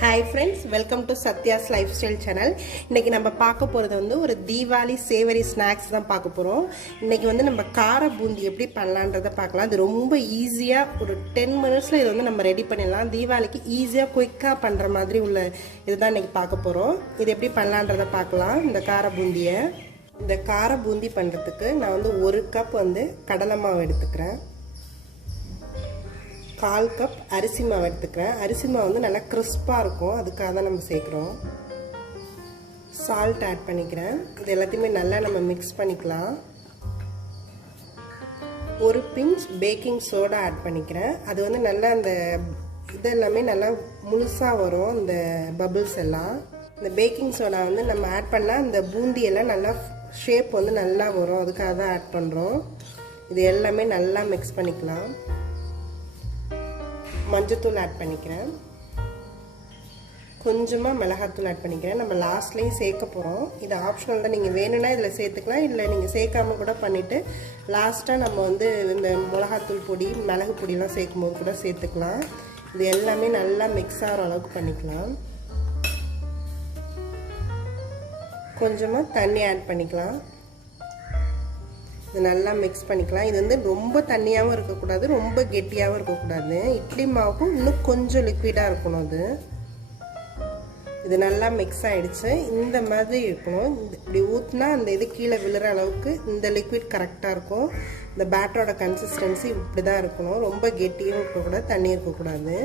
Hi friends, welcome to Sathya's lifestyle channel. இன்னைக்கு நம்ம பார்க்க போறது வந்து ஒரு தீபாவளி சேவரி ஸ்நாக்ஸ் தான் பார்க்க போறோம். இன்னைக்கு வந்து நம்ம கார பூந்தி எப்படி பண்ணலாம்ன்றதை பார்க்கலாம். இது ரொம்ப ஈஸியா ஒரு 10 மினிட்ஸ்ல இது வந்து நம்ம ரெடி பண்ணிடலாம். தீபாவளிக்கு ஈஸியா குயிக்கா பண்ற மாதிரி உள்ள இதுதான் இன்னைக்கு பார்க்க போறோம். இது எப்படி பண்ணலாம்ன்றதை பார்க்கலாம். இந்த கார பூந்தி பண்றதுக்கு நான் வந்து 1 கப் வந்து கடலை மாவு எடுத்துக்கிறேன். 1/4 கப் அரிசி மாவு எடுத்துக்கிறேன். அரிசி மாவு வந்து நல்லா கிறிஸ்பாக இருக்கும், அதுக்காக தான் நம்ம சேர்க்குறோம். சால்ட் ஆட் பண்ணிக்கிறேன். இது எல்லாத்தையுமே நல்லா நம்ம மிக்ஸ் பண்ணிக்கலாம். 1 பிஞ்ச் பேக்கிங் சோடா ஆட் பண்ணிக்கிறேன். அது வந்து நல்லா அந்த இதெல்லாமே நல்லா முழுசாக வரும், இந்த பபிள்ஸ் எல்லாம். இந்த பேக்கிங் சோடா வந்து நம்ம ஆட் பண்ணால் இந்த பூந்தியெல்லாம் நல்லா ஷேப் வந்து நல்லா வரும், அதுக்காக தான் ஆட் பண்ணுறோம். இது எல்லாமே நல்லா மிக்ஸ் பண்ணிக்கலாம். மஞ்சத்தூள் ஆட் பண்ணிக்கிறேன். கொஞ்சமாக மிளகாத்தூள் ஆட் பண்ணிக்கிறேன். நம்ம லாஸ்ட்லேயும் சேர்க்க போகிறோம். இது ஆப்ஷனல் தான், நீங்கள் வேணும்னா இதில் சேர்த்துக்கலாம், இல்லை நீங்கள் சேர்க்காம கூட பண்ணிவிட்டு லாஸ்ட்டாக நம்ம வந்து இந்த மிளகாத்தூள் பொடி மிளகு பொடியெலாம் சேர்க்கும்போது கூட சேர்த்துக்கலாம். இது எல்லாமே நல்லா மிக்ஸ் ஆகிற அளவுக்கு பண்ணிக்கலாம். கொஞ்சமாக தண்ணி ஆட் பண்ணிக்கலாம். இது நல்லா மிக்ஸ் பண்ணிக்கலாம். இது வந்து ரொம்ப தண்ணியாகவும் இருக்கக்கூடாது, ரொம்ப கெட்டியாகவும் இருக்கக்கூடாது. இட்லி மாவுக்கும் இன்னும் கொஞ்சம் லிக்விடாக இருக்கணும். இது நல்லா மிக்ஸ் ஆகிடுச்சு. இந்த மாதிரி இருக்கணும். இப்படி ஊற்றினா அந்த இது கீழே விழுற அளவுக்கு இந்த லிக்விட் கரெக்டாக இருக்கும். இந்த பேட்டரோட கன்சிஸ்டன்சி இப்படி தான் இருக்கணும். ரொம்ப கெட்டியும் இருக்கக்கூடாது, தண்ணி இருக்கக்கூடாது.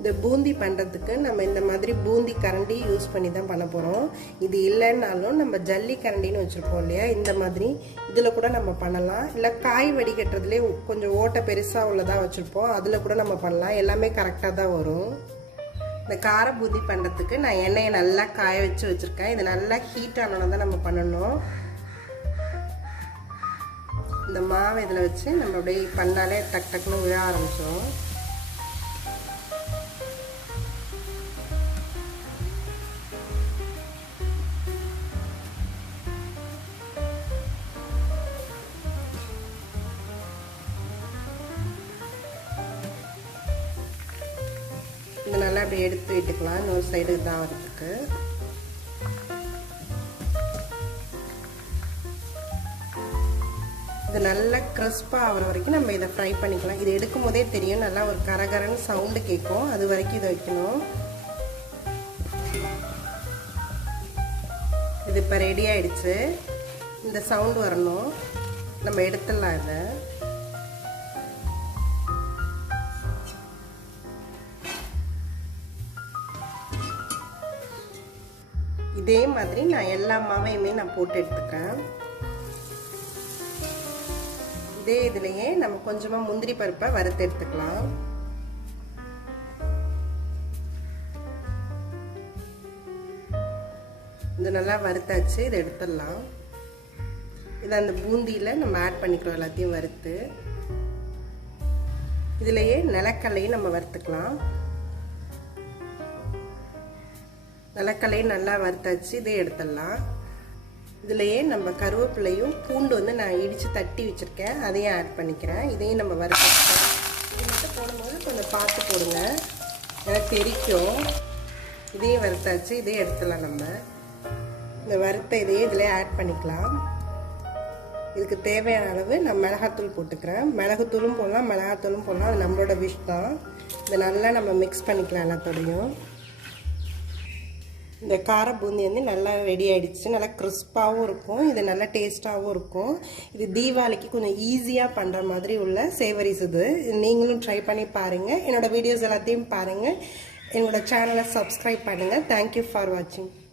இந்த பூந்தி பண்ணுறதுக்கு நம்ம இந்த மாதிரி பூந்தி கரண்டி யூஸ் பண்ணி தான் பண்ண போகிறோம். இது இல்லைன்னாலும் நம்ம ஜல்லி கரண்டின்னு வச்சுருப்போம் இல்லையா, இந்த மாதிரி இதில் கூட நம்ம பண்ணலாம். இல்லை காய் வடிகட்டுறதுலேயே கொஞ்சம் ஓட்டை பெருசாக உள்ளதாக வச்சுருப்போம், அதில் கூட நம்ம பண்ணலாம். எல்லாமே கரெக்டாக தான் வரும். இந்த கார பூந்தி பண்ணுறதுக்கு நான் எண்ணெயை நல்லா காய வச்சுருக்கேன். இது நல்லா ஹீட் ஆனோன்னு தான் நம்ம பண்ணணும். இந்த மாவை இதில் வச்சு நம்ம அப்படியே பண்ணாலே டக் டக்குன்னு விழ ஆரம்பிச்சிடும். இது நல்லா அப்படி எடுத்து விட்டுக்கலாம், இன்னொரு சைடு தான் வரதுக்கு. இது நல்லா கிறிஸ்பாக ஆகிற வரைக்கும் நம்ம இதை ஃப்ரை பண்ணிக்கலாம். இது எடுக்கும் போதே தெரியும், நல்லா ஒரு கரகரன்னு சவுண்டு கேட்கும், அது வரைக்கும் இதை வைக்கணும். இது இப்போ ரெடி ஆயிடுச்சு. இந்த சவுண்டு வரணும், நம்ம எடுத்துடலாம். இதை இதே மாதிரி நான் எல்லா மாவையுமே நான் போட்டு எடுத்துக்கிறேன். இதே இதுலயே நம்ம கொஞ்சமா முந்திரி பருப்பை வறுத்து எடுத்துக்கலாம். இது நல்லா வறுத்தாச்சு, இதை எடுத்துடலாம். இதை அந்த பூந்தியில நம்ம ஆட் பண்ணிக்கிறோம், எல்லாத்தையும் வறுத்து. இதுலயே நிலக்கடலையும் நம்ம வறுத்துக்கலாம். நிலக்கடலையும் நல்லா வறுத்தாச்சு, இதே எடுத்துடலாம். இதுலேயே நம்ம கருவேப்பிலையும் பூண்டு வந்து நான் இடித்து தட்டி வச்சுருக்கேன், அதையும் ஆட் பண்ணிக்கிறேன். இதையும் நம்ம வறுத்துக்கலாம். இது மட்டும் போடும்போது கொஞ்சம் பார்த்து போடுங்க, எனக்கு தெரிக்கும். இதையும் வறுத்தாச்சு, இதே எடுத்துடலாம். நம்ம இந்த வறுத்த இதையே இதிலே ஆட் பண்ணிக்கலாம். இதுக்கு தேவையான அளவு நான் மிளகாத்தூள் போட்டுக்கிறேன். மிளகுத்தூளும் போடலாம், மிளகாத்தூளும் போடலாம், அது நம்மளோட விஷ் தான். இதை நல்லா நம்ம மிக்ஸ் பண்ணிக்கலாம் எல்லாத்தோடையும். இந்த கார பூந்தி வந்து நல்லா ரெடி ஆகிடுச்சு. நல்லா கிறிஸ்பாகவும் இருக்கும், இது நல்லா டேஸ்ட்டாகவும் இருக்கும். இது தீபாவளிக்கு கொஞ்சம் ஈஸியாக பண்ணுற மாதிரி உள்ள சேவரிஸ். இது நீங்களும் ட்ரை பண்ணி பாருங்கள். என்னோடய வீடியோஸ் எல்லாத்தையும் பாருங்கள். என்னோடய சேனலை சப்ஸ்கிரைப் பண்ணுங்கள். தேங்க்யூ ஃபார் வாட்சிங்.